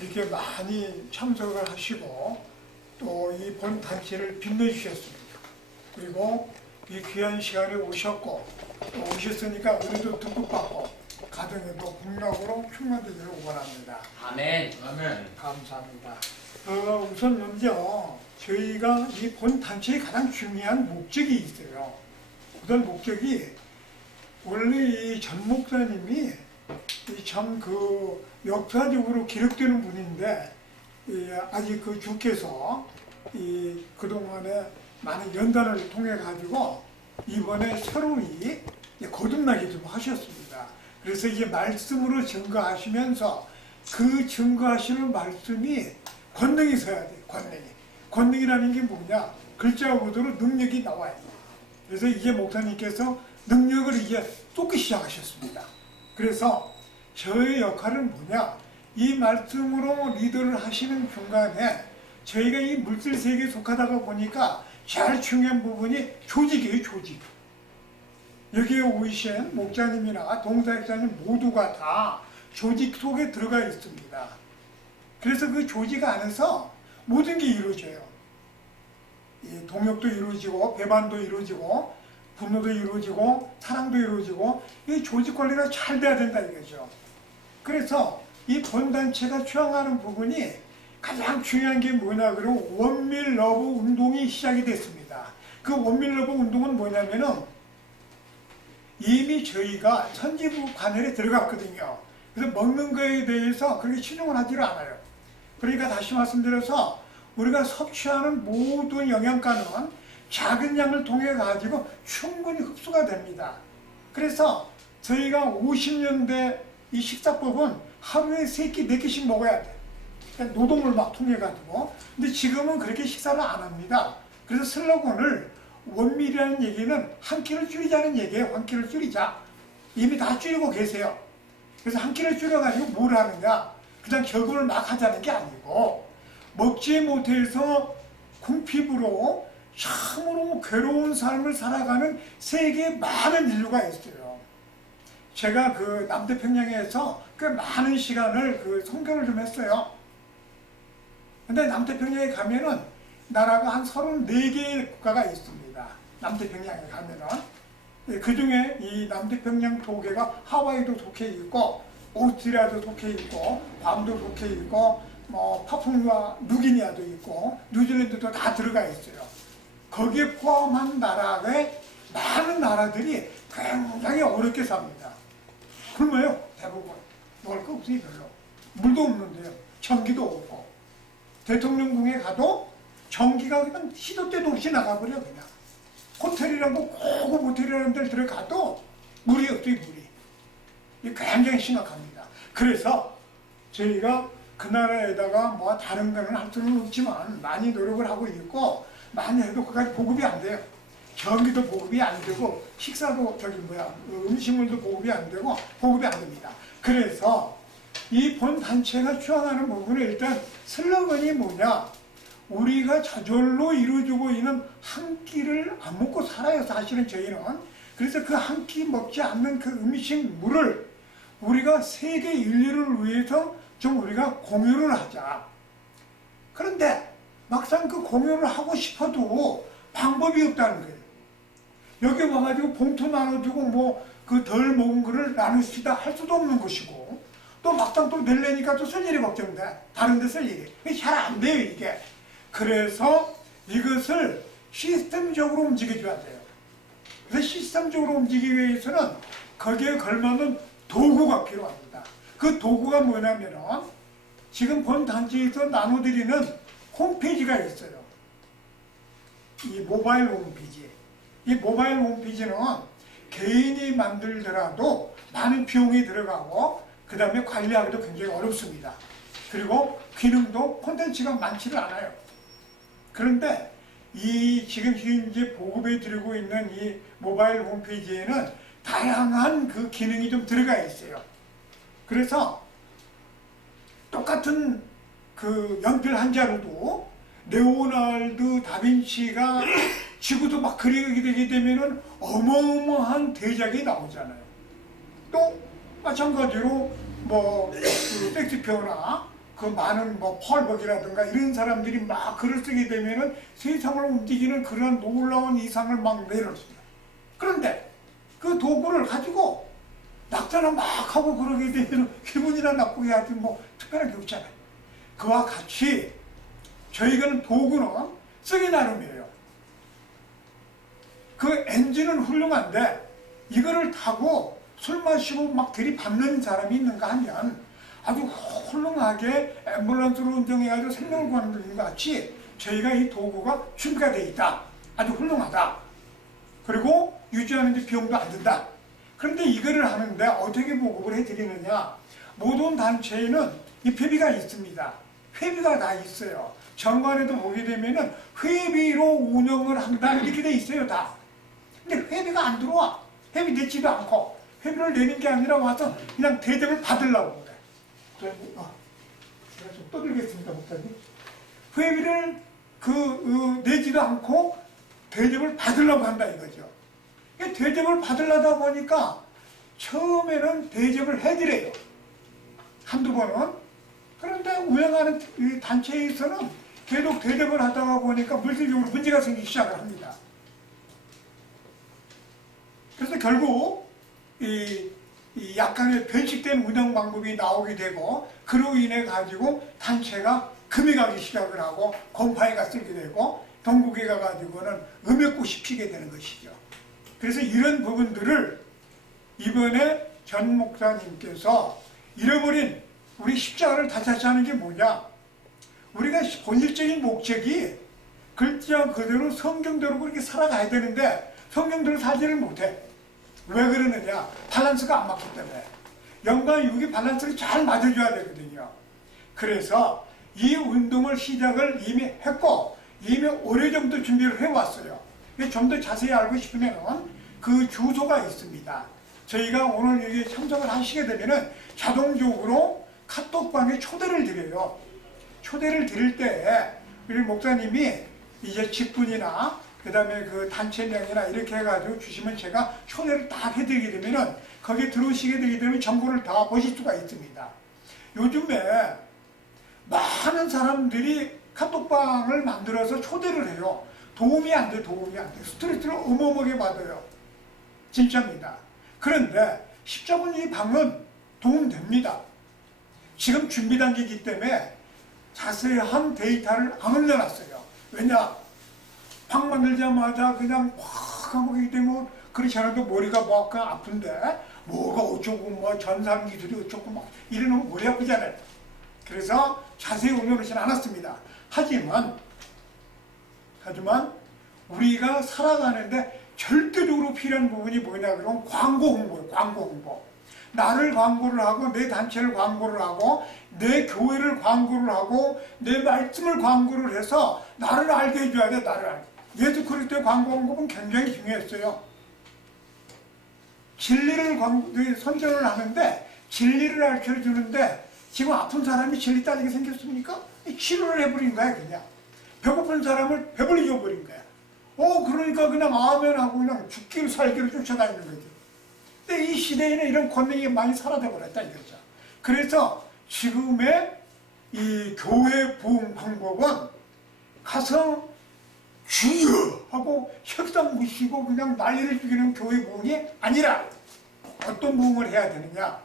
이렇게 많이 참석을 하시고 또 이 본 단체를 빛내주셨습니다. 그리고 이 귀한 시간에 오셨고 또 오셨으니까 우리도 듬뿍받고 가정에도 복락으로 충만되기를 원합니다. 아멘. 아멘. 감사합니다. 우선 먼저 저희가 이 본 단체의 가장 중요한 목적이 있어요. 우선 목적이 원래 이 전 목사님이 참 그 역사적으로 기록되는 분인데 아직 그 주께서 그동안에 많은 연단을 통해 가지고 이번에 새로이 거듭나게 좀 하셨습니다. 그래서 이제 말씀으로 증거하시면서 그 증거하시는 말씀이 권능이 서야 돼요. 권능이라는 게 뭐냐? 글자 그대로 능력이 나와야 돼요. 그래서 이제 목사님께서 능력을 이제 쏟기 시작하셨습니다. 그래서 저의 역할은 뭐냐? 이 말씀으로 리더를 하시는 중간에 저희가 이 물질 세계에 속하다가 보니까 제일 중요한 부분이 조직이에요, 조직. 여기에 오신 목자님이나 동사역자님 모두가 다 조직 속에 들어가 있습니다. 그래서 그 조직 안에서 모든 게 이루어져요. 이 동역도 이루어지고 배반도 이루어지고 분노도 이루어지고 사랑도 이루어지고 이 조직 관리가 잘 돼야 된다 이거죠. 그래서 이 본단체가 추앙하는 부분이 가장 중요한 게 뭐냐 그러면 원밀 러브 운동이 시작이 됐습니다. 그 원밀 러브 운동은 뭐냐면은 이미 저희가 천지부 관열에 들어갔거든요. 그래서 먹는 거에 대해서 그렇게 신용을 하지를 않아요. 그러니까 다시 말씀드려서 우리가 섭취하는 모든 영양가는 작은 양을 통해 가지고 충분히 흡수가 됩니다. 그래서 저희가 50년대 이 식사법은 하루에 3끼, 4끼씩 먹어야 돼. 그러니까 노동을 막 통해 가지고. 근데 지금은 그렇게 식사를 안 합니다. 그래서 슬로건을 원밀이라는 얘기는 한 끼를 줄이자는 얘기예요. 한 끼를 줄이자. 이미 다 줄이고 계세요. 그래서 한 끼를 줄여가지고 뭘 하느냐? 그냥 결국을 막 하자는 게 아니고 먹지 못해서 궁핍으로 참으로 괴로운 삶을 살아가는 세계에 많은 인류가 있어요. 제가 그 남태평양에서 꽤 많은 시간을 그 선교를 좀 했어요. 근데 남태평양에 가면은 나라가 한 34개의 국가가 있습니다. 남태평양에 가면은. 그 중에 이 남태평양 도계가 하와이도 속해 있고, 오스트리아도 속해 있고, 괌도 속해 있고, 파푸아 누기니아도 있고, 뉴질랜드도 다 들어가 있어요. 거기에 포함한 나라의 많은 나라들이 굉장히 어렵게 삽니다. 굶어요, 대부분. 먹을 거 없어요, 별로. 물도 없는데요. 전기도 없고. 대통령궁에 가도 전기가 그냥 시도 때도 없이 나가버려, 그냥. 호텔이라고 고급 호텔이라는 데를 들어가도 물이 없어요, 물이. 이게 굉장히 심각합니다. 그래서 저희가 그 나라에다가 뭐 다른 거는 할 수는 없지만 많이 노력을 하고 있고 많이 해도 그까지 보급이 안 돼요. 전기도 보급이 안 되고 식사도 음식물도 보급이 안 되고 보급이 안 됩니다. 그래서 이 본 단체가 추앙하는 부분은 일단 슬로건이 뭐냐? 우리가 저절로 이루어지고 있는 한 끼를 안 먹고 살아요, 사실은 저희는. 그래서 그 한 끼 먹지 않는 그 음식물을 우리가 세계 인류를 위해서 좀 우리가 공유를 하자. 그런데 막상 그 공유를 하고 싶어도 방법이 없다는 거예요. 여기 와가지고 봉투 나눠주고 뭐 그 덜 먹은 거를 나누시다 할 수도 없는 것이고 또 막상 또 낼래니까 또 쓸 일이 걱정돼. 다른 데 쓸 일이. 잘 안 돼요, 이게. 그래서 이것을 시스템적으로 움직여줘야 돼요. 그래서 시스템적으로 움직이기 위해서는 거기에 걸맞는 도구가 필요합니다. 그 도구가 뭐냐면은 지금 본 단체에서 나눠드리는 홈페이지가 있어요. 이 모바일 홈페이지. 이 모바일 홈페이지는 개인이 만들더라도 많은 비용이 들어가고 그 다음에 관리하기도 굉장히 어렵습니다. 그리고 기능도 콘텐츠가 많지를 않아요. 그런데 이 지금 현재 보급해 드리고 있는 이 모바일 홈페이지에는 다양한 그 기능이 좀 들어가 있어요. 그래서 똑같은 그 연필 한 자루도 레오나르도 다빈치가 지구도 막 그리게 되게 되면은 어마어마한 대작이 나오잖아요. 또 마찬가지로 뭐 섹스피어나 그 그 많은 뭐 펄벅이라든가 이런 사람들이 막 글을 쓰게 되면은 세상을 움직이는 그런 놀라운 이상을 막 내렸어요. 그런데 그 도구를 가지고 낙타나 막 하고 그러게 되면 기분이나 나쁘게 하지 뭐 특별한 게 없잖아요. 그와 같이 저희가는 도구는 쓰기 나름이에요. 그 엔진은 훌륭한데 이거를 타고 술 마시고 막 들이받는 사람이 있는가 하면 아주 훌륭하게 앰뷸런스로 운전해가지고 생명을 구하는 것 같이 저희가 이 도구가 준비가 되어 있다. 아주 훌륭하다. 그리고 유지하는데 비용도 안 든다. 그런데 이거를 하는데 어떻게 보급을 해드리느냐. 모든 단체에는 이 회비가 있습니다. 회비가 다 있어요. 정관에도 보게 되면은 회비로 운영을 한다 이렇게 돼 있어요 다. 근데 회비가 안 들어와. 회비 내지도 않고 회비를 내는 게 아니라 와서 그냥 대접을 받으려고 그래. 제가 좀 떠들겠습니다, 목사님. 회비를 내지도 않고 대접을 받으려고 한다 이거죠. 대접을 받으려다 보니까 처음에는 대접을 해드려요. 한두 번은. 그런데 운영하는 이 단체에서는 계속 대접을 하다가 보니까 물질적으로 문제가 생기기 시작을 합니다. 그래서 결국 이 약간의 변칙된 운영 방법이 나오게 되고 그로 인해 가지고 단체가 금이 가기 시작을 하고 곰팡이가 쓸게 되고 동국에 가가지고는 음역꽃이 피게 되는 것이죠. 그래서 이런 부분들을 이번에 전 목사님께서 잃어버린 우리 십자가를 다시 하는 게 뭐냐. 우리가 본질적인 목적이 글자 그대로 성경대로 그렇게 살아가야 되는데 성경대로 살지를 못해. 왜 그러느냐? 밸런스가 안 맞기 때문에. 영과 육이 밸런스를 잘 맞아줘야 되거든요. 그래서 이 운동을 시작을 이미 했고 이미 오래전부터 준비를 해왔어요. 좀 더 자세히 알고 싶으면 그 주소가 있습니다. 저희가 오늘 여기 참석을 하시게 되면은 자동적으로 카톡방에 초대를 드려요. 초대를 드릴 때 우리 목사님이 이제 직분이나 그 다음에 그 단체명이나 이렇게 해가지고 주시면 제가 초대를 딱 해드리게 되면은 거기에 들어오시게 되게 되면 정보를 다 보실 수가 있습니다. 요즘에 많은 사람들이 카톡방을 만들어서 초대를 해요. 도움이 안 돼, 도움이 안 돼. 스트레스를 어마어마하게 받아요. 진짜입니다. 그런데 십자군 이 방은 도움됩니다. 지금 준비 단계이기 때문에 자세한 데이터를 안 올려놨어요. 왜냐? 방 만들자마자 그냥 확 하고 있기 때문에 그렇지 않아도 머리가 막 아픈데 뭐가 어쩌고 뭐 전산 기술이 어쩌고 막 이러면 머리 아프잖아요. 그래서 자세히 올려놓지는 않았습니다. 하지만 우리가 살아가는데 절대적으로 필요한 부분이 뭐냐 그러면 광고 홍보예요. 광고 홍보. 나를 광고를 하고 내 단체를 광고를 하고 내 교회를 광고를 하고 내 말씀을 광고를 해서 나를 알게 해줘야 돼. 나를 알게. 예수 그리스도의 광고 홍보는 굉장히 중요했어요. 진리를 선전을 하는데 진리를 알려주는데 지금 아픈 사람이 진리 따지게 생겼습니까? 치료를 해버린 거야 그냥. 배고픈 사람을 배불리 줘버린 거야. 그러니까 그냥 아멘하고 그냥 죽기를 살기를 쫓아다니는 거지. 근데 이 시대에는 이런 권능이 많이 사라져버렸다 이거죠. 그래서 지금의 이 교회 부흥 방법은 가서 주여 하고 혁상 무시고 그냥 난리를 죽이는 교회 부흥이 아니라 어떤 부흥을 해야 되느냐.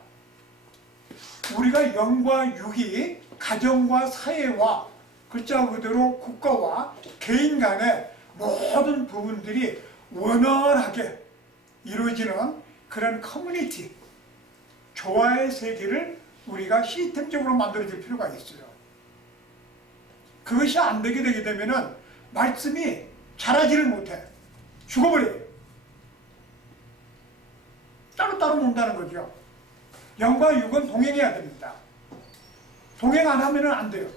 우리가 영과 육이 가정과 사회와 글자 그대로 국가와 개인 간의 모든 부분들이 원활하게 이루어지는 그런 커뮤니티, 조화의 세계를 우리가 시스템적으로 만들어줄 필요가 있어요. 그것이 안 되게 되면은 말씀이 자라지를 못해. 죽어버려요. 따로따로 논다는 거죠. 영과 육은 동행해야 됩니다. 동행 안 하면 안 돼요.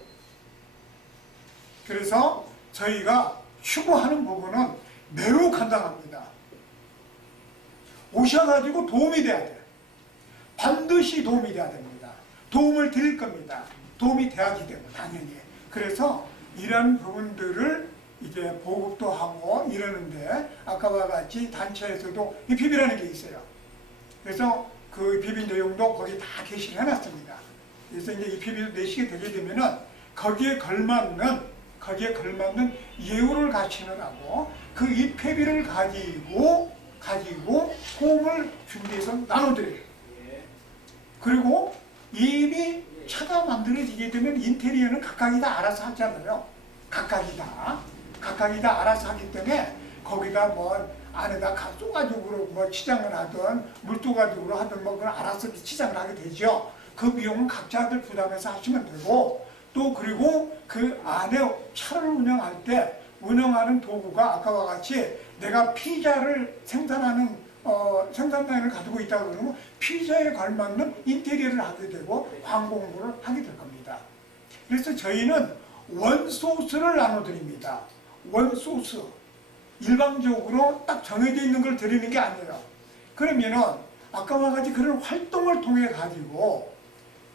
그래서 저희가 추구하는 부분은 매우 간단합니다. 오셔가지고 도움이 돼야 돼요. 반드시 도움이 돼야 됩니다. 도움을 드릴 겁니다. 도움이 돼야지 되고 당연히. 그래서 이런 부분들을 이제 보급도 하고 이러는데 아까와 같이 단체에서도 이 비비라는 게 있어요. 그래서 그 비비 내용도 거기 다 게시를 해놨습니다. 그래서 이제 EPB를 내시게 되게 되면은 거기에 걸맞는 예우를 갖추느라고 그 EPB를 가지고 홈을 준비해서 나눠드려요. 그리고 이미 차가 만들어지게 되면 인테리어는 각각이 다 알아서 하잖아요. 각각이 다 알아서 하기 때문에 거기다 뭐 안에다 쏘가지고 뭐 치장을 하든 물쏘가지고 하든 뭐 그걸 알아서 치장을 하게 되죠. 그 비용은 각자들 부담해서 하시면 되고, 또 그리고 그 안에 차를 운영할 때 운영하는 도구가 아까와 같이 내가 피자를 생산하는 생산 라인을 가지고 있다고 그러면 피자에 걸맞는 인테리어를 하게 되고 광고 홍보를 하게 될 겁니다. 그래서 저희는 원소스를 나눠드립니다. 원소스. 일방적으로 딱 정해져 있는 걸 드리는 게 아니에요. 그러면은 아까와 같이 그런 활동을 통해 가지고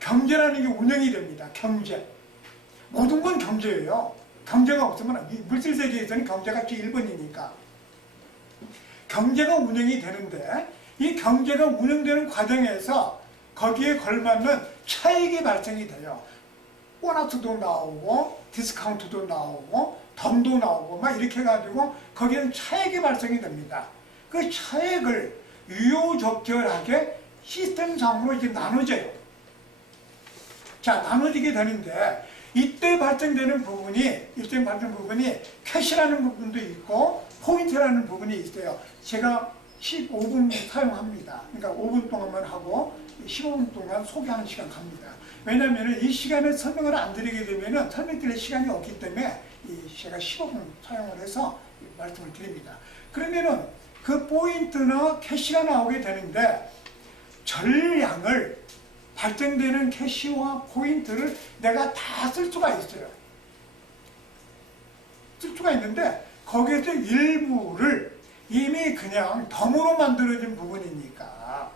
경제라는 게 운영이 됩니다. 경제. 모든 건 경제예요. 경제가 없으면 이 물질 세계에서는 경제가 제1번이니까. 경제가 운영이 되는데 이 경제가 운영되는 과정에서 거기에 걸맞는 차익이 발생이 돼요. 보너스도 나오고 디스카운트도 나오고 덤도 나오고 막 이렇게 해가지고 거기에는 차익이 발생이 됩니다. 그 차익을 유효적절하게 시스템상으로 이제 나눠져요. 자, 나눠지게 되는데 이때 발생되는 부분이 캐시라는 부분도 있고 포인트라는 부분이 있어요. 제가 15분 사용합니다. 그러니까 5분 동안만 하고 15분 동안 소개하는 시간 갑니다. 왜냐하면 이 시간에 설명을 안 드리게 되면 설명드릴 시간이 없기 때문에 제가 15분 사용을 해서 말씀을 드립니다. 그러면은 그 포인트나 캐시가 나오게 되는데 전량을 발생되는 캐시와 포인트를 내가 다 쓸 수가 있어요. 쓸 수가 있는데 거기에서 일부를 이미 그냥 덤으로 만들어진 부분이니까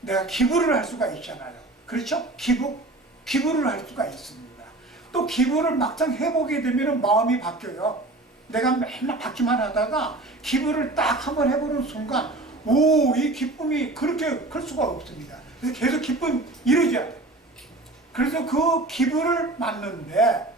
내가 기부를 할 수가 있잖아요. 그렇죠? 기부를 할 수가 있습니다. 또 기부를 막상 해보게 되면 마음이 바뀌어요. 내가 맨날 받기만 하다가 기부를 딱 한번 해보는 순간 이 기쁨이 그렇게 클 수가 없습니다. 그래서 계속 기쁨 이루죠. 그래서 그 기부를 맞는데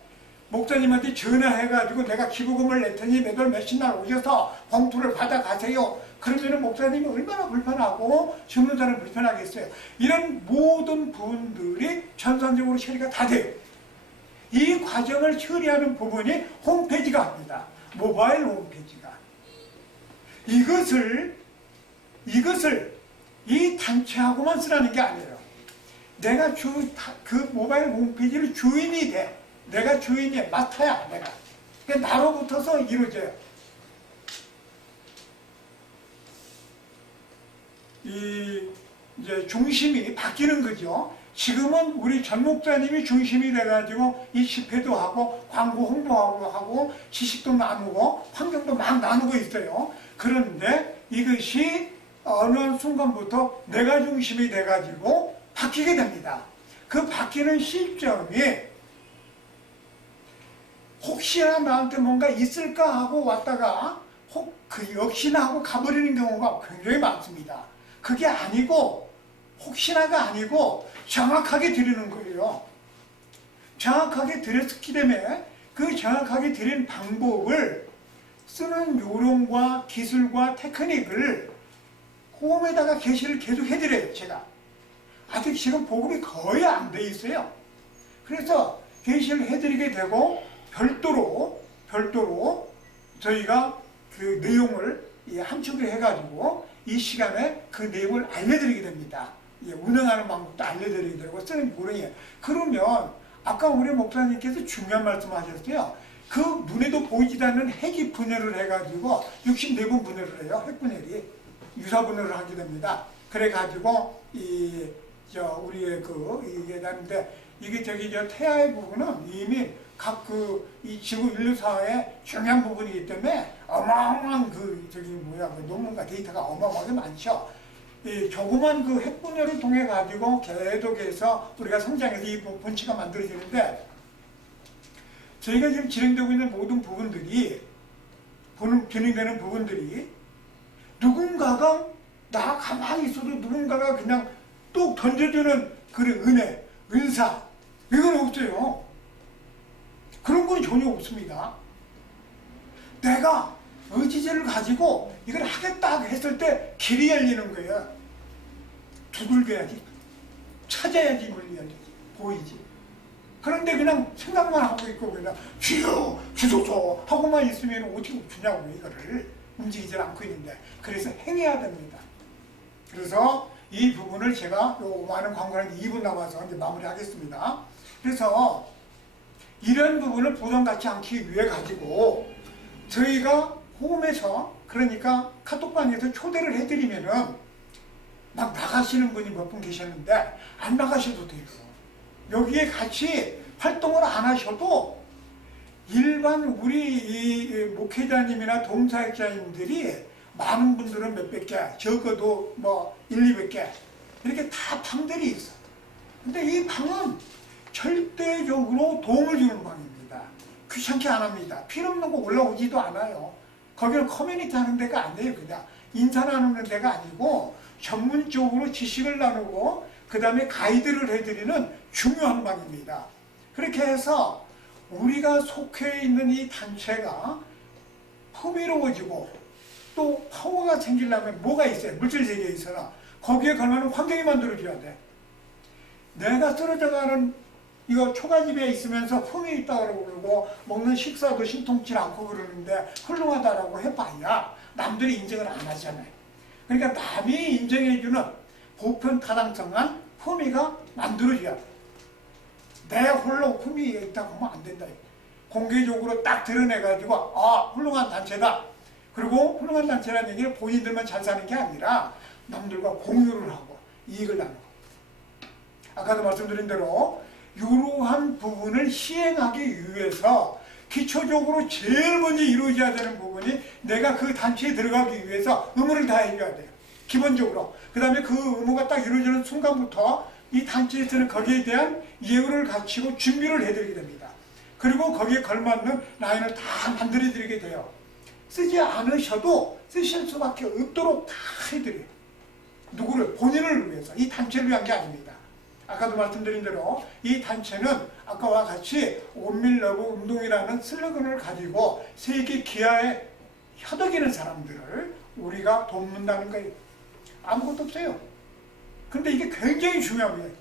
목사님한테 전화해가지고 내가 기부금을 낼 테니 매달 몇십 날 오셔서 봉투를 받아가세요. 그러면 목사님이 얼마나 불편하고 주는 사람 불편하겠어요. 이런 모든 부분들이 전산적으로 처리가 다 돼요. 이 과정을 처리하는 부분이 홈페이지가 합니다. 모바일 홈페이지가. 이것을 이 단체하고만 쓰라는 게 아니에요. 내가 그 모바일 홈페이지를 주인이 돼. 내가 주인이 맡아야 내가. 그러니까 나로부터서 이루어져요. 이제 중심이 바뀌는 거죠. 지금은 우리 전 목사님이 중심이 돼가지고 이 집회도 하고 광고 홍보하고 하고 지식도 나누고 환경도 막 나누고 있어요. 그런데 이것이 어느 순간부터 내가 중심이 돼가지고 바뀌게 됩니다. 그 바뀌는 시점이 혹시나 나한테 뭔가 있을까 하고 왔다가 역시나 하고 가버리는 경우가 굉장히 많습니다. 그게 아니고 혹시나가 아니고 정확하게 드리는 거예요. 정확하게 드렸기 때문에 그 정확하게 드린 방법을 쓰는 요령과 기술과 테크닉을 홈에다가 게시를 계속 해드려요. 제가 아직 지금 보급이 거의 안 돼 있어요. 그래서 게시를 해드리게 되고 별도로 저희가 그 내용을 함축을 해가지고 이 시간에 그 내용을 알려드리게 됩니다. 운영하는 방법도 알려드리게 되고 쓰는 요령이에요. 그러면 아까 우리 목사님께서 중요한 말씀 하셨어요. 그 눈에도 보이지 않는 핵이 분열을 해가지고 64번 분열을 해요. 핵 분열이 유사 분열을 하게 됩니다. 그래가지고 우리의 이게 나는데 이게 태아의 부분은 이미 각 이 지구 인류사의 중요한 부분이기 때문에 어마어마한 논문과 데이터가 어마어마하게 많죠. 이 조그만 그 핵분열을 통해 가지고 계속해서 우리가 성장해서 이 본체가 만들어지는데 저희가 지금 진행되고 있는 모든 부분들이 진행되는 부분들이 누군가가 나 가만히 있어도 누군가가 그냥 뚝 던져주는 그런 은사 이건 없어요. 그런 건 전혀 없습니다. 내가 의지를 가지고 이걸 하겠다 했을 때 길이 열리는 거예요. 두들겨야지, 찾아야지 문이 열리지, 보이지. 그런데 그냥 생각만 하고 있고 그냥 주여 주소서 하고만 있으면 어떻게 주냐고 이거를 움직이질 않고 있는데, 그래서 행해야 됩니다. 그래서 이 부분을 제가 요 많은 광고는 2분 남아서 이제 마무리하겠습니다. 그래서 이런 부분을 부담 갖지 않기 위해 가지고 저희가 홈에서, 그러니까 카톡방에서 초대를 해드리면은 막 나가시는 분이 몇 분 계셨는데 안 나가셔도 돼요. 여기에 같이 활동을 안 하셔도 일반 우리 이 목회자님이나 동사역자님들이 많은 분들은 몇백 개, 적어도 뭐 1, 200개 이렇게 다 방들이 있어. 근데 이 방은 절대적으로 도움을 주는 방입니다. 귀찮게 안 합니다. 필요없는 거 올라오지도 않아요. 거기는 커뮤니티 하는 데가 아니에요. 그냥 인사 나누는 데가 아니고 전문적으로 지식을 나누고 그 다음에 가이드를 해드리는 중요한 방입니다. 그렇게 해서 우리가 속해 있는 이 단체가 풍요로워지고 또 파워가 생기려면 뭐가 있어요? 물질 세계에 있어나 거기에 걸맞는 환경이 만들어져야 돼. 내가 쓰러져가는 이거 초가집에 있으면서 품이 있다고 그러고 먹는 식사도 신통치 않고 그러는데 훌륭하다라고 해봐야 남들이 인정을 안 하잖아요. 그러니까 남이 인정해주는 보편타당성한 품위가 만들어져야 돼. 내 홀로 품위가 있다고 하면 안 된다. 공개적으로 딱 드러내가지고 아 훌륭한 단체다. 그리고 훌륭한 단체라는 얘기는 본인들만 잘 사는 게 아니라 남들과 공유를 하고 이익을 나누고, 아까도 말씀드린 대로 이러한 부분을 시행하기 위해서 기초적으로 제일 먼저 이루어져야 되는 부분이 내가 그 단체에 들어가기 위해서 의무를 다해줘야 돼요. 기본적으로. 그 다음에 그 의무가 딱 이루어지는 순간부터 이 단체에서는 거기에 대한 예우를 갖추고 준비를 해드리게 됩니다. 그리고 거기에 걸맞는 라인을 다 만들어드리게 돼요. 쓰지 않으셔도 쓰실 수밖에 없도록 다 해드려요. 누구를? 본인을 위해서. 이 단체를 위한 게 아닙니다. 아까도 말씀드린 대로 이 단체는 아까와 같이 온밀러브 운동이라는 슬로건을 가지고 세계 기아에 협덕이는 사람들을 우리가 돕는다는 거예요. 아무것도 없어요. 근데 이게 굉장히 중요합니다.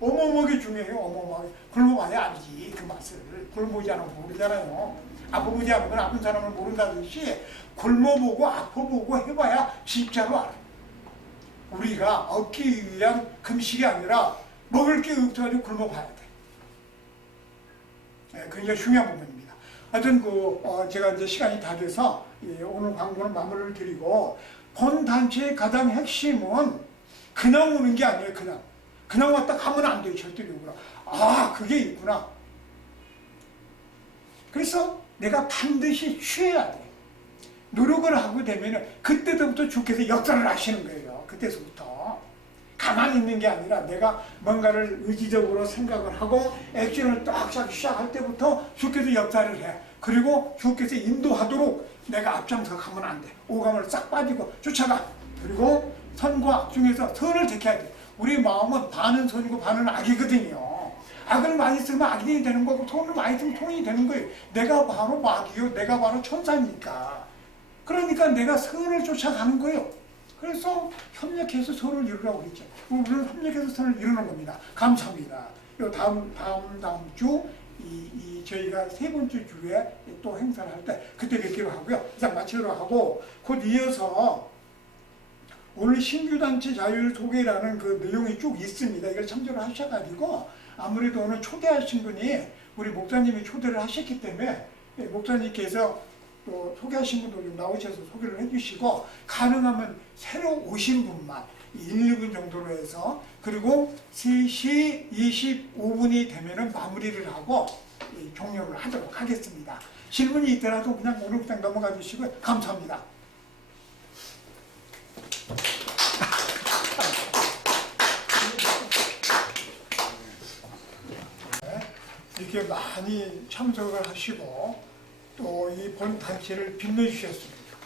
어마어마하게 중요해요. 어마어마하게. 굶어봐야 알지 그 맛을. 굶어보지 않으면 모르잖아요. 아프보지 않으면 아픈 사람을 모른다듯이 굶어보고 아파보고 해봐야 진짜로 알아요. 우리가 얻기 위한 금식이 아니라 먹을 게 없어가지고 굶어봐야 돼. 네, 굉장히 중요한 부분입니다. 하여튼 제가 이제 시간이 다 돼서 오늘 광고는 마무리를 드리고, 본 단체의 가장 핵심은 그냥 오는 게 아니에요. 그냥 왔다 가면 안 돼요. 절대적으로. 아 그게 있구나. 그래서 내가 반드시 취해야 돼. 노력을 하고 되면은 그때부터 주께서 역사를 하시는 거예요. 그때서부터. 가만히 있는 게 아니라 내가 뭔가를 의지적으로 생각을 하고 액션을 딱 시작할 때부터 주께서 역사를 해. 그리고 주께서 인도하도록 내가 앞장서 가면 안 돼. 오감을 싹 빠지고 쫓아가. 그리고 선과 악 중에서 선을 택해야 돼. 우리 마음은 반은 선이고 반은 악이거든요. 악을 많이 쓰면 악인이 되는 거고 선을 많이 쓰면 선이 되는 거예요. 내가 바로 마귀요. 내가 바로 천사니까. 그러니까 내가 선을 쫓아가는 거예요. 그래서 협력해서 선을 이루라고 그랬죠. 우리는 협력해서 선을 이루는 겁니다. 감사합니다. 요 다음 주 저희가 세 번째 주에 또 행사를 할 때 그때 뵙기로 하고요. 이상 마치도록 하고, 곧 이어서 오늘 신규단체 자율 소개라는 그 내용이 쭉 있습니다. 이걸 참조를 하셔가지고 아무래도 오늘 초대하신 분이 우리 목사님이 초대를 하셨기 때문에 목사님께서 또 소개하신 분도 좀 나오셔서 소개를 해주시고, 가능하면 새로 오신 분만 1, 2분 정도로 해서, 그리고 3시 25분이 되면은 마무리를 하고 종료를 하도록 하겠습니다. 질문이 있더라도 그냥 오늘 그냥 넘어가 주시고요. 감사합니다. 이렇게 많이 참석을 하시고 또 이 본 단체를 빛내주셨습니다.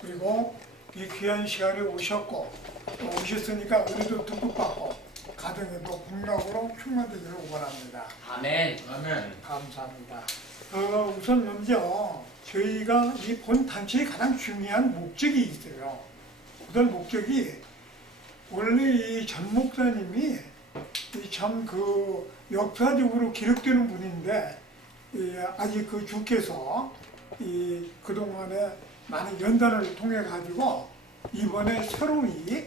그리고 이 귀한 시간에 오셨고 또 오셨으니까 우리도 듬뿍 받고 가정에도 복락으로 충만되기를 원합니다. 아멘. 아멘. 감사합니다. 우선 먼저 저희가 이 본 단체의 가장 중요한 목적이 있어요. 우선 목적이 원래 이 전 목사님이 참 그 역사적으로 기록되는 분인데 아직 그 주께서 그동안에 많은 연단을 통해 가지고 이번에 새로이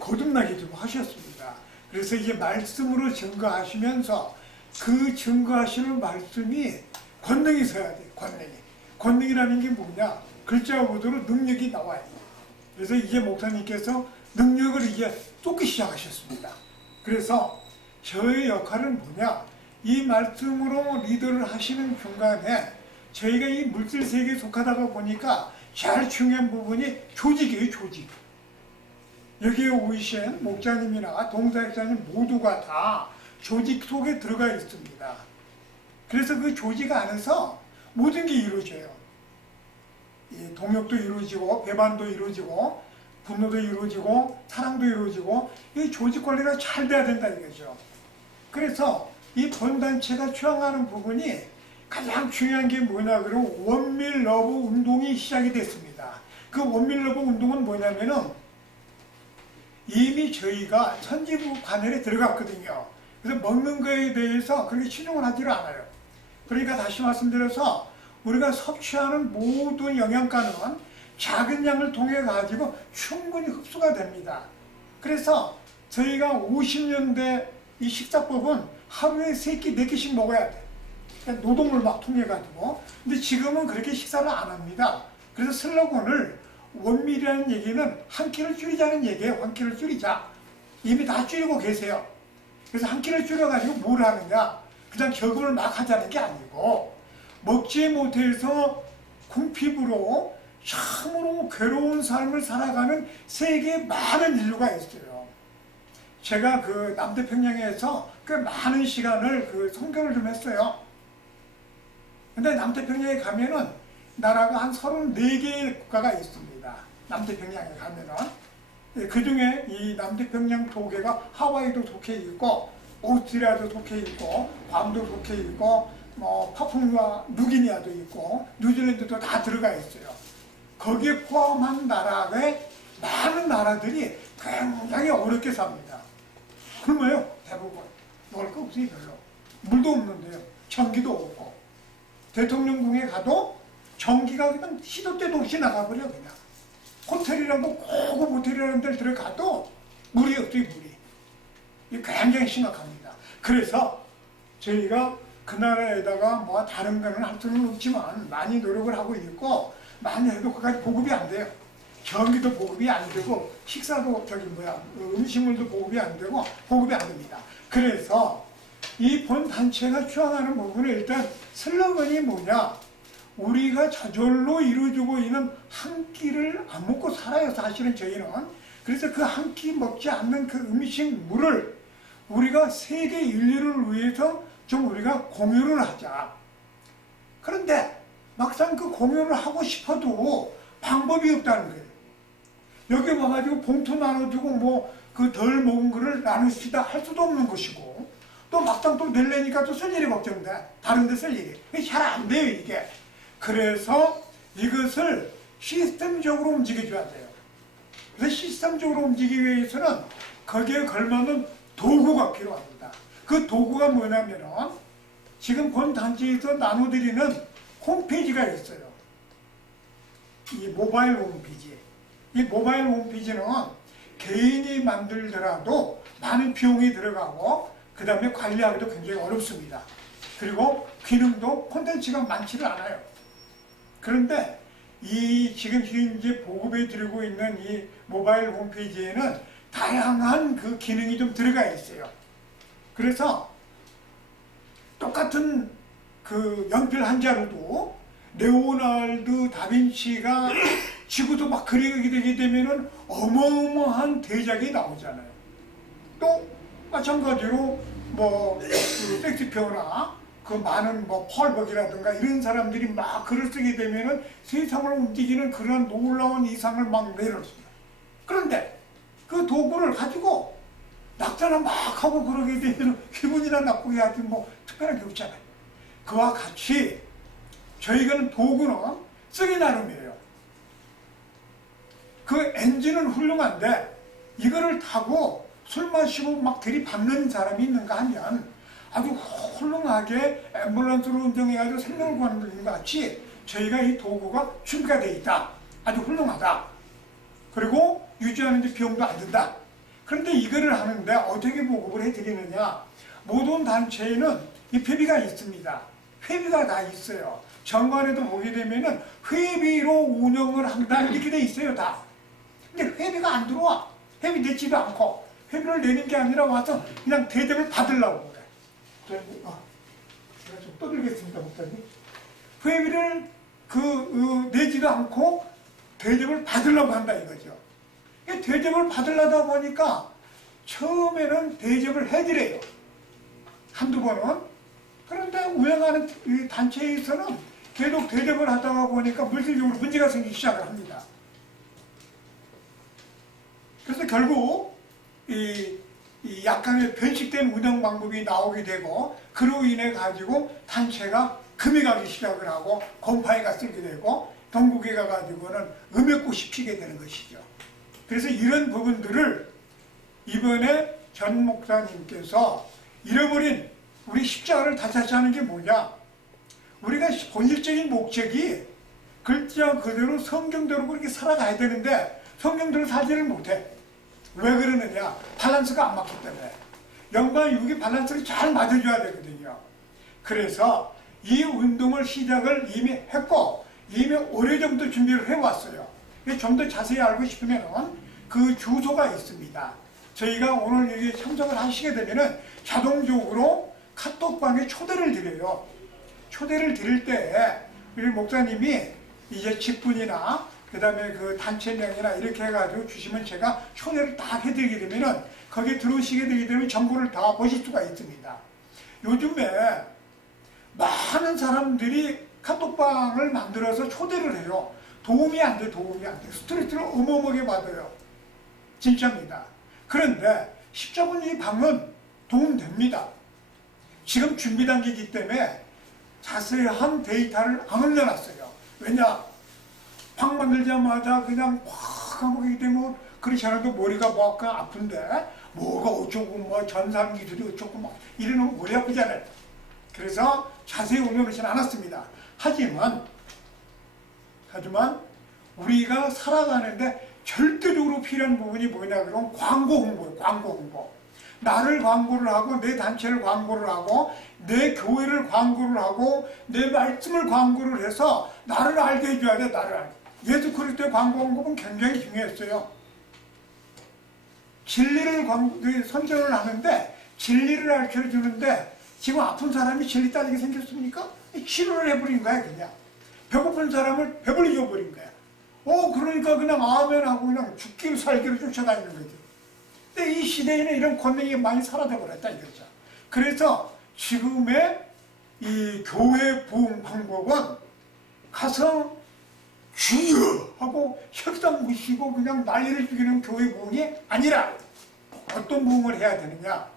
거듭나게 좀 하셨습니다. 그래서 이제 말씀으로 증거하시면서 그 증거하시는 말씀이 권능이 서야 돼요. 권능이라는 게 뭐냐? 글자 그대로 능력이 나와요. 그래서 이제 목사님께서 능력을 이제 쏟기 시작하셨습니다. 그래서 저의 역할은 뭐냐? 이 말씀으로 리더를 하시는 중간에 저희가 이 물질 세계에 속하다가 보니까 제일 중요한 부분이 조직이에요, 조직. 여기에 오이신 목자님이나 동사역자님 모두가 다 조직 속에 들어가 있습니다. 그래서 그 조직 안에서 모든 게 이루어져요. 이 동역도 이루어지고 배반도 이루어지고 분노도 이루어지고 사랑도 이루어지고 이 조직 관리가 잘 돼야 된다 이거죠. 그래서 이 본단체가 추앙하는 부분이 가장 중요한 게 뭐냐 그러면 원밀 러브 운동이 시작이 됐습니다. 그 원밀 러브 운동은 뭐냐면은 이미 저희가 천지부 관열에 들어갔거든요. 그래서 먹는 거에 대해서 그렇게 신용을 하지를 않아요. 그러니까 다시 말씀드려서 우리가 섭취하는 모든 영양가는 작은 양을 통해 가지고 충분히 흡수가 됩니다. 그래서 저희가 50년대 이 식사법은 하루에 3끼, 4끼씩 먹어야 돼. 그러니까 노동을 막 통해 가지고. 근데 지금은 그렇게 식사를 안 합니다. 그래서 슬로건을 원밀이라는 얘기는 한 끼를 줄이자는 얘기예요. 한 끼를 줄이자. 이미 다 줄이고 계세요. 그래서 한 끼를 줄여가지고 뭘 하느냐? 그냥 결국을 막 하자는 게 아니고 먹지 못해서 궁핍으로 참으로 괴로운 삶을 살아가는 세계에 많은 인류가 있어요. 제가 그 남태평양에서 꽤 많은 시간을 그 선교를 좀 했어요. 근데 남태평양에 가면은 나라가 한 34개의 국가가 있습니다. 남태평양에 가면은. 그 중에 이 남태평양 도계가 하와이도 속해 있고, 오스트리아도 속해 있고, 괌도 속해 있고, 뭐 파푸아 누기니아도 있고, 뉴질랜드도 다 들어가 있어요. 거기에 포함한 나라의 많은 나라들이 굉장히 어렵게 삽니다. 굶어요, 대부분. 먹을 거 없어요, 별로. 물도 없는데요. 전기도 없고. 대통령궁에 가도 전기가 그냥 시도 때도 없이 나가버려, 그냥. 호텔이라도 고급 호텔이라는 데를 들어가도 물이 없어요, 물이. 이게 굉장히 심각합니다. 그래서 저희가 그 나라에다가 뭐 다른 거는 할 수는 없지만 많이 노력을 하고 있고, 많이 해도 그까지 보급이 안 돼요. 전기도 보급이 안 되고, 식사도 음식물도 보급이 안 되고, 보급이 안 됩니다. 그래서 이 본 단체가 추앙하는 부분은 일단 슬로건이 뭐냐? 우리가 저절로 이루어지고 있는 한 끼를 안 먹고 살아요, 사실은 저희는. 그래서 그 한 끼 먹지 않는 그 음식물을 우리가 세계 인류를 위해서 좀 우리가 공유를 하자. 그런데 막상 그 공유를 하고 싶어도 방법이 없다는 거예요. 여기 와가지고 봉투 나눠주고 뭐 그 덜 먹은 거를 나누시다 할 수도 없는 것이고, 또 막상 또 낼래니까 또 쓸 일이 걱정돼. 다른 데 쓸 일이. 잘 안 돼요, 이게. 그래서 이것을 시스템적으로 움직여줘야 돼요. 그래서 시스템적으로 움직이기 위해서는 거기에 걸맞는 도구가 필요합니다. 그 도구가 뭐냐면은 지금 본 단체에서 나눠드리는 홈페이지가 있어요. 이 모바일 홈페이지. 이 모바일 홈페이지는 개인이 만들더라도 많은 비용이 들어가고 그 다음에 관리하기도 굉장히 어렵습니다. 그리고 기능도 콘텐츠가 많지를 않아요. 그런데 이 지금 현재 보급해 드리고 있는 이 모바일 홈페이지에는 다양한 그 기능이 좀 들어가 있어요. 그래서 똑같은 그 연필 한 자루도 레오나르도 다빈치가 지구도 막 그리게 되게 되면은 어마어마한 대작이 나오잖아요. 또 마찬가지로 뭐 그 섹스피어나 그 많은 뭐 펄벅이라든가 이런 사람들이 막 글을 쓰게 되면은 세상을 움직이는 그런 놀라운 이상을 막 내놓습니다. 그런데 그 도구를 가지고 낙타나 막 하고 그러게 되면 기분이나 나쁘게 하지 뭐 특별한 게 없잖아요. 그와 같이 저희가는 도구는 쓰기 나름이에요. 그 엔진은 훌륭한데 이거를 타고 술 마시고 막 들이받는 사람이 있는가 하면 아주 훌륭하게 앰뷸런스로 운전해가지고 생명을 구하는 것 같이 저희가 이 도구가 준비가 되어 있다. 아주 훌륭하다. 그리고 유지하는 데 비용도 안 든다. 그런데 이거를 하는데 어떻게 보급을 해드리느냐. 모든 단체에는 이 회비가 있습니다. 회비가 다 있어요. 정관에도 보게 되면은 회비로 운영을 한다 이렇게 돼 있어요 다. 근데 회비가 안 들어와. 회비 내지도 않고 회비를 내는 게 아니라 와서 그냥 대접을 받으려고 그래. 제가 좀 떠들겠습니다 목사님. 회비를 내지도 않고 대접을 받으려고 한다 이거죠. 대접을 받으려다 보니까 처음에는 대접을 해드려요. 한두 번은. 그런데 운영하는 이 단체에서는 계속 대접을 하다가 보니까 물질적으로 문제가 생기기 시작을 합니다. 그래서 결국 이 약간의 변칙된 운영 방법이 나오게 되고 그로 인해 가지고 단체가 금이 가기 시작을 하고 곰팡이가 쓸게 되고 동국에 가가지고는 음역꽃이 피게 되는 것이죠. 그래서 이런 부분들을 이번에 전 목사님께서 잃어버린 우리 십자가를 다시 하는 게 뭐냐? 우리가 본질적인 목적이 글자 그대로 성경대로 그렇게 살아가야 되는데 성경대로 살지를 못해. 왜 그러느냐? 밸런스가 안 맞기 때문에. 영과 육이 밸런스를 잘 맞아줘야 되거든요. 그래서 이 운동을 시작을 이미 했고 이미 오래전부터 준비를 해왔어요. 좀 더 자세히 알고 싶으면 그 주소가 있습니다. 저희가 오늘 여기 참석을 하시게 되면은 자동적으로 카톡방에 초대를 드려요. 초대를 드릴 때 우리 목사님이 이제 직분이나 그 다음에 그 단체명이나 이렇게 해가지고 주시면 제가 초대를 딱 해드리게 되면은 거기에 들어오시게 되게 되면 정보를 다 보실 수가 있습니다. 요즘에 많은 사람들이 카톡방을 만들어서 초대를 해요. 도움이 안 돼, 도움이 안 돼. 스트레스를 어마어마하게 받아요. 진짜입니다. 그런데 십자군 이 방은 도움됩니다. 지금 준비 단계이기 때문에 자세한 데이터를 안 올려놨어요. 왜냐? 방 만들자마자 그냥 확 하고 그러기 때문에 그렇지 않아도 머리가 뭐가 아픈데 뭐가 어쩌고 뭐 전산 기술이 어쩌고 막 이러면 머리 아프잖아요. 그래서 자세히 올려놓지는 않았습니다. 하지만 우리가 살아가는데 절대적으로 필요한 부분이 뭐냐 그러면 광고 홍보예요. 광고 홍보. 나를 광고를 하고 내 단체를 광고를 하고 내 교회를 광고를 하고 내 말씀을 광고를 해서 나를 알게 해줘야 돼. 나를 알게. 예수 그리스도의 광고 홍보는 굉장히 중요했어요. 진리를 선전을 하는데 진리를 알려주는데 지금 아픈 사람이 진리 따르게 생겼습니까? 치료를 해버린 거야 그냥. 배고픈 사람을 배불리 줘버린 거야. 그러니까 그냥 아멘하고 그냥 죽기로 살기로 쫓아다니는 거지. 근데 이 시대에는 이런 권능이 많이 사라져버렸다 이거죠. 그래서 지금의 이 교회 부흥 방법은 가서 주여 하고 협상 무시고 그냥 난리를 죽이는 교회 부흥이 아니라 어떤 부흥을 해야 되느냐.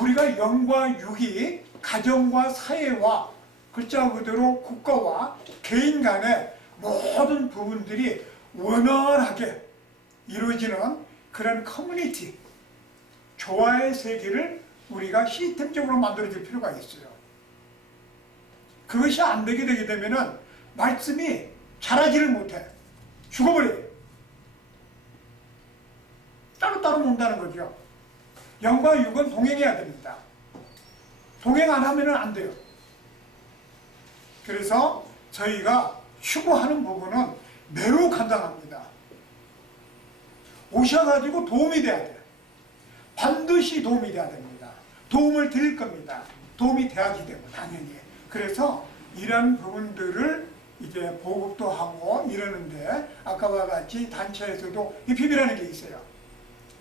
우리가 영과 육이 가정과 사회와 글자 그대로 국가와 개인 간의 모든 부분들이 원활하게 이루어지는 그런 커뮤니티, 조화의 세계를 우리가 시스템적으로 만들어줄 필요가 있어요. 그것이 안 되게 되면은 말씀이 자라지를 못해. 죽어버려요. 따로따로 논다는 거죠. 영과 육은 동행해야 됩니다. 동행 안 하면 안 돼요. 그래서 저희가 추구하는 부분은 매우 간단합니다. 오셔가지고 도움이 돼야 돼요. 반드시 도움이 돼야 됩니다. 도움을 드릴 겁니다. 도움이 돼야지 되고 당연히. 그래서 이런 부분들을 이제 보급도 하고 이러는데 아까와 같이 단체에서도 이 비비라는 게 있어요.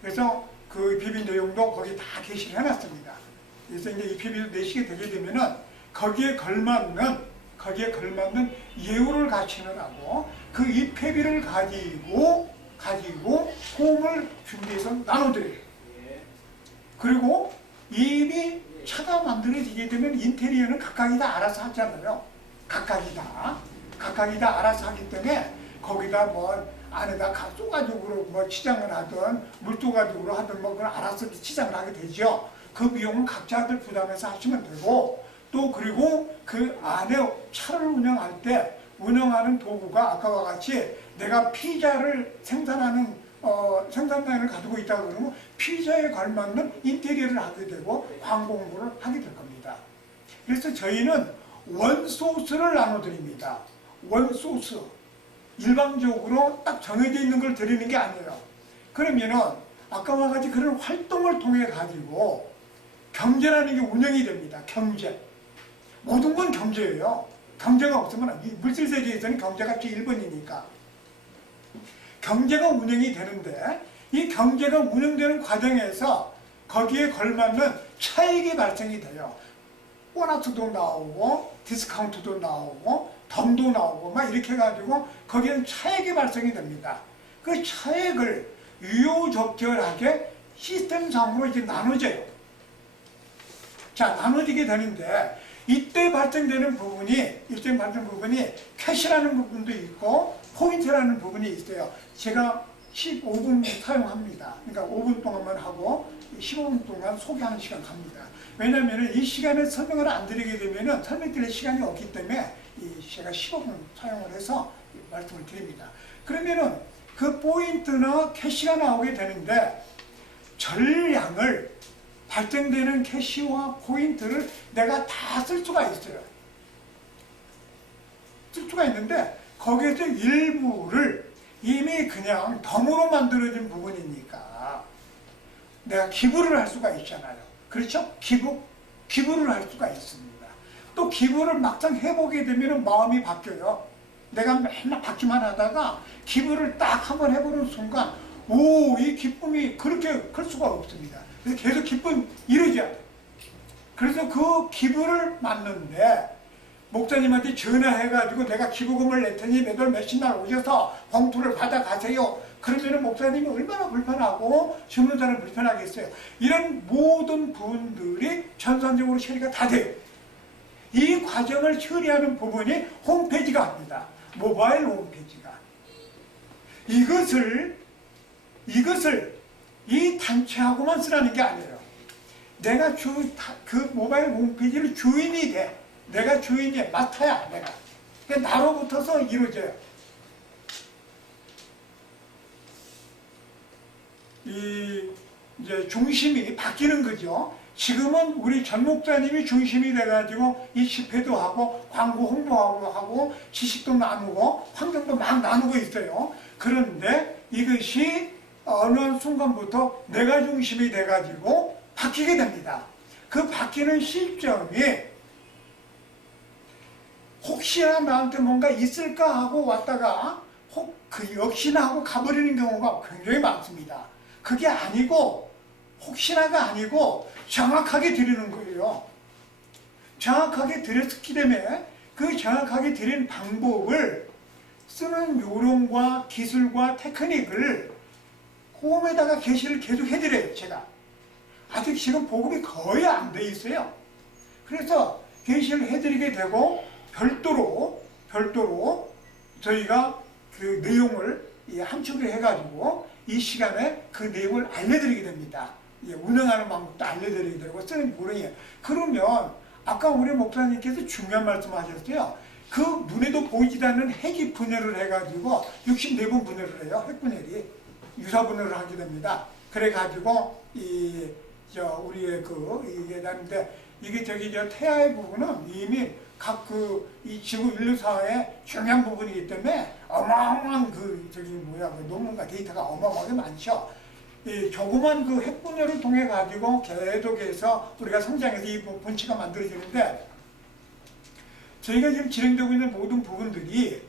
그래서 그 비비 내용도 거기 다 게시를 해놨습니다. 그래서 이제 이 비비를 내시게 되게 되면은 거기에 걸맞는 예우를 갖추는 하고 그 입회비를 가지고 호흡을 준비해서 나눠드려요. 그리고 이미 차가 만들어지게 되면 인테리어는 각각이 다 알아서 하잖아요. 각각이 다 알아서 하기 때문에 거기다 뭐 안에다 쏘가지고 뭐 치장을 하든 물쏘가지고 하든 뭐 그걸 알아서 치장을 하게 되죠. 그 비용은 각자들 부담해서 하시면 되고, 또 그리고 그 안에 차를 운영할 때 운영하는 도구가 아까와 같이 내가 피자를 생산하는 생산라인을 가지고 있다고 그러면 피자에 걸맞는 인테리어를 하게 되고 광고 홍보를 하게 될 겁니다. 그래서 저희는 원소스를 나눠드립니다. 원소스. 일방적으로 딱 정해져 있는 걸 드리는 게 아니에요. 그러면은 아까와 같이 그런 활동을 통해 가지고 경제라는 게 운영이 됩니다. 경제. 모든 건 경제예요. 경제가 없으면 이 물질 세계에서는 경제가 제1번이니까. 경제가 운영이 되는데 이 경제가 운영되는 과정에서 거기에 걸맞는 차익이 발생이 돼요. 보너스도 나오고 디스카운트도 나오고 덤도 나오고 막 이렇게 해가지고 거기에는 차익이 발생이 됩니다. 그 차익을 유효적절하게 시스템상으로 이제 나눠져요. 자, 나눠지게 되는데 이때 발생되는 부분이 캐시라는 부분도 있고 포인트라는 부분이 있어요. 제가 15분 사용합니다. 그러니까 5분 동안만 하고 15분 동안 소개하는 시간 갑니다. 왜냐하면 이 시간에 설명을 안 드리게 되면 설명드릴 시간이 없기 때문에 제가 15분 사용을 해서 말씀을 드립니다. 그러면은 그 포인트나 캐시가 나오게 되는데 전량을 발생되는 캐시와 포인트를 내가 다 쓸 수가 있어요. 쓸 수가 있는데 거기에서 일부를 이미 그냥 덤으로 만들어진 부분이니까 내가 기부를 할 수가 있잖아요. 그렇죠? 기부를 할 수가 있습니다. 또 기부를 막상 해보게 되면 마음이 바뀌어요. 내가 맨날 받기만 하다가 기부를 딱 한번 해보는 순간 이 기쁨이 그렇게 클 수가 없습니다. 그래서 계속 기쁨 이루죠. 그래서 그 기부를 맞는데 목사님한테 전화해가지고 내가 기부금을 낼 테니 매달 몇십 날 오셔서 봉투를 받아가세요. 그러면 목사님이 얼마나 불편하고 주는 사람 불편하겠어요. 이런 모든 부분들이 전산적으로 처리가 다 돼요. 이 과정을 처리하는 부분이 홈페이지가 합니다. 모바일 홈페이지가. 이것을 이 단체하고만 쓰라는 게 아니에요. 내가 그 모바일 홈페이지를 주인이 돼. 내가 주인이 맡아야 내가. 그러니까 나로부터서 이루어져요. 이제 중심이 바뀌는 거죠. 지금은 우리 전 목사님이 중심이 돼가지고 이 집회도 하고 광고 홍보하고 하고 지식도 나누고 환경도 막 나누고 있어요. 그런데 이것이 어느 순간부터 내가 중심이 돼가지고 바뀌게 됩니다. 그 바뀌는 시점이 혹시나 나한테 뭔가 있을까 하고 왔다가 역시나 하고 가버리는 경우가 굉장히 많습니다. 그게 아니고 혹시나가 아니고 정확하게 드리는 거예요. 정확하게 드렸기 때문에 그 정확하게 드린 방법을 쓰는 요령과 기술과 테크닉을 홈에다가 게시를 계속 해드려요. 제가 아직 지금 보급이 거의 안 돼 있어요. 그래서 게시를 해드리게 되고 별도로 저희가 그 내용을 함축을 해가지고 이 시간에 그 내용을 알려드리게 됩니다. 운영하는 방법도 알려드리게 되고 쓰는 요령이에요. 그러면 아까 우리 목사님께서 중요한 말씀을 하셨어요. 그 눈에도 보이지 않는 핵이 분열을 해가지고 64번 분열을 해요. 핵 분열이 유사 분열을 하게 됩니다. 그래가지고 우리의 이게 나는데 이게 태아의 부분은 이미 각 이 지구 인류사의 중요한 부분이기 때문에 어마어마한 논문과 데이터가 어마어마하게 많죠. 이 조그만 그 핵분열을 통해 가지고 계속해서 우리가 성장해서 이 본체가 만들어지는데 저희가 지금 진행되고 있는 모든 부분들이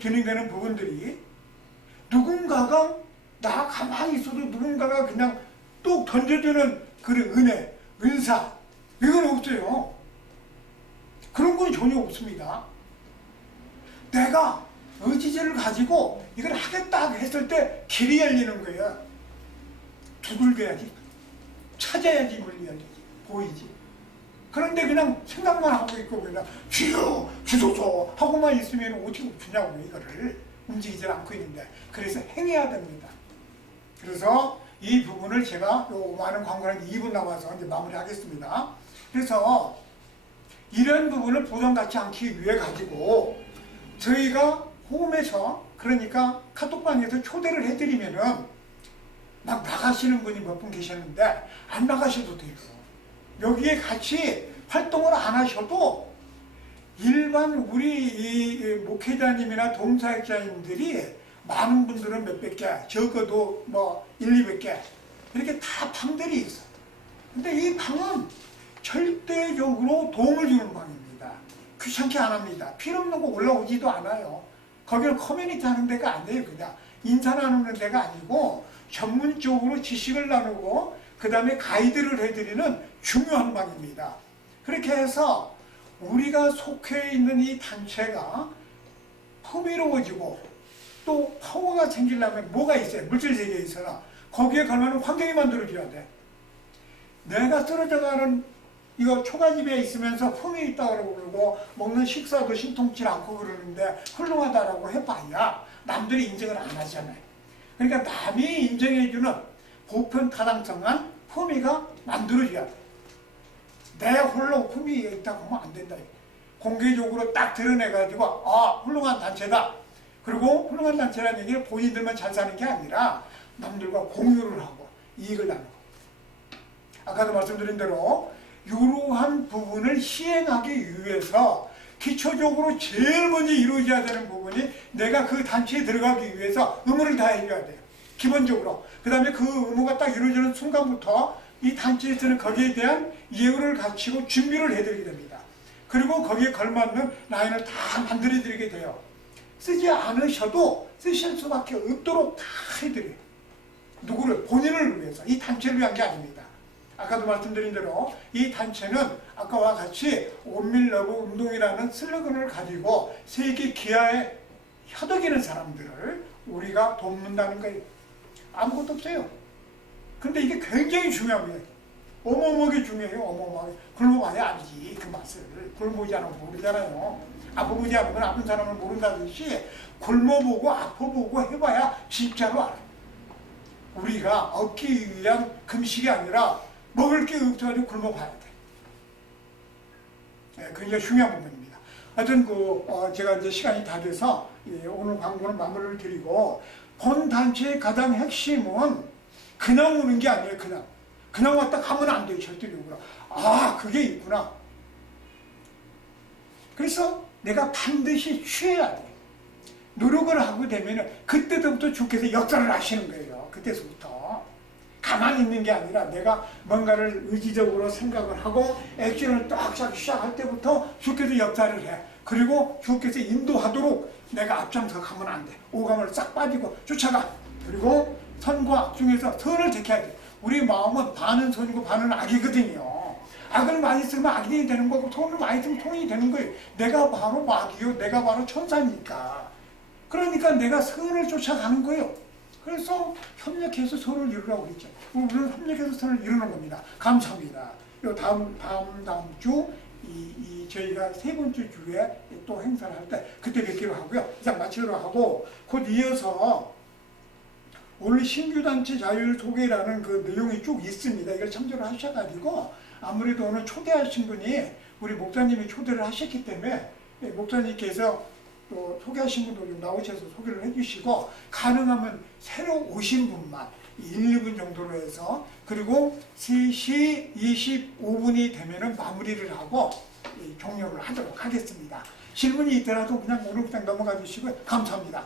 진행되는 부분들이 누군가가 나 가만히 있어도 누군가가 그냥 뚝 던져주는 그런 은사 이건 없어요. 그런 건 전혀 없습니다. 내가 의지를 가지고 이걸 하겠다 했을 때 길이 열리는 거예요. 두들겨야지. 찾아야지 물려야 되지. 보이지. 그런데 그냥 생각만 하고 있고 그냥 주여 주소서 하고만 있으면 어떻게 주냐고 이거를 움직이질 않고 있는데 그래서 행해야 됩니다. 그래서 이 부분을 제가 요 많은 광고는 2분 남아서 이제 마무리하겠습니다. 그래서 이런 부분을 부담 갖지 않기 위해 가지고 저희가 홈에서 그러니까 카톡방에서 초대를 해드리면은 막 나가시는 분이 몇 분 계셨는데 안 나가셔도 돼요. 여기에 같이 활동을 안 하셔도 일반 우리 이 목회자님이나 동사역자님들이 많은 분들은 몇백 개, 적어도 뭐 1, 200개 이렇게 다 방들이 있어. 근데 이 방은 절대적으로 도움을 주는 방입니다. 귀찮게 안 합니다. 필요 없는 거 올라오지도 않아요. 거기는 커뮤니티 하는 데가 아니에요. 그냥 인사 나누는 데가 아니고 전문적으로 지식을 나누고 그 다음에 가이드를 해드리는 중요한 방입니다. 그렇게 해서 우리가 속해 있는 이 단체가 풍요로워지고 또 파워가 생기려면 뭐가 있어요? 물질 세계에 있어라. 거기에 걸맞는 환경이 만들어져야 돼. 내가 쓰러져가는 이거 초가집에 있으면서 품이 있다고 그러고 먹는 식사도 신통치 않고 그러는데 훌륭하다라고 해봐야 남들이 인정을 안 하잖아요. 그러니까 남이 인정해주는 보편 타당성한 품위가 만들어져야 돼. 내 홀로 품위가 있다고 하면 안 된다. 공개적으로 딱 드러내가지고 아 훌륭한 단체다. 그리고 훌륭한 단체라는 얘기는 본인들만 잘 사는 게 아니라 남들과 공유를 하고 이익을 나누고 아까도 말씀드린 대로 이러한 부분을 시행하기 위해서 기초적으로 제일 먼저 이루어져야 되는 부분이 내가 그 단체에 들어가기 위해서 의무를 다해줘야 돼요. 기본적으로. 그 다음에 그 의무가 딱 이루어지는 순간부터 이 단체에서는 거기에 대한 예우를 갖추고 준비를 해드리게 됩니다. 그리고 거기에 걸맞는 라인을 다 만들어드리게 돼요. 쓰지 않으셔도 쓰실 수밖에 없도록 다 해드려요. 누구를? 본인을 위해서. 이 단체를 위한 게 아닙니다. 아까도 말씀드린 대로 이 단체는 아까와 같이 온밀러브 운동이라는 슬로건을 가지고 세계 기아에 허덕이는 사람들을 우리가 돕는다는 거예요. 아무것도 없어요. 근데 이게 굉장히 중요한 거예요. 어마어마하게 중요해요. 어마어마하게. 굶어봐야 알지 그 맛을. 굶어보지 않으면 모르잖아요. 아파보지 않으면 아픈 사람을 모른다듯이 굶어보고 아파보고 해봐야 진짜로 알아요. 우리가 얻기 위한 금식이 아니라 먹을 게 없어가지고 굶어봐야 돼. 네, 굉장히 중요한 부분입니다. 하여튼 제가 이제 시간이 다 돼서 오늘 광고는 마무리를 드리고 본 단체의 가장 핵심은 그냥 오는 게 아니에요. 그냥 왔다 가면 안 돼요. 절대적으로. 아 그게 있구나. 그래서 내가 반드시 취해야 돼. 노력을 하고 되면 그때부터 주께서 역사를 하시는 거예요. 그때서부터. 가만히 있는 게 아니라 내가 뭔가를 의지적으로 생각을 하고 액션을 딱 시작할 때부터 주께서 역사를 해. 그리고 주께서 인도하도록 내가 앞장서 가면 안 돼. 오감을 싹 빠지고 쫓아가. 그리고 선과 악 중에서 선을 지켜야 돼. 우리 마음은 반은 선이고 반은 악이거든요. 악을 많이 쓰면 악이 되는 거고 선을 많이 쓰면 선이 되는 거예요. 내가 바로 악이요. 내가 바로 천사니까. 그러니까 내가 선을 쫓아가는 거예요. 그래서 협력해서 선을 이루라고 했죠. 우리는 협력해서 선을 이루는 겁니다. 감사합니다. 요 다음 주 저희가 세 번째 주에 또 행사를 할 때 그때 뵙기로 하고요. 이상 마치도록 하고 곧 이어서 오늘 신규단체 자율 소개라는 그 내용이 쭉 있습니다. 이걸 참조를 하셔가지고 아무래도 오늘 초대하신 분이 우리 목사님이 초대를 하셨기 때문에 목사님께서 또 소개하신 분들 좀 나오셔서 소개를 해주시고 가능하면 새로 오신 분만 1, 2분 정도로 해서 그리고 3시 25분이 되면은 마무리를 하고 종료를 하도록 하겠습니다. 질문이 있더라도 그냥 오늘 그냥 넘어가 주시고 감사합니다.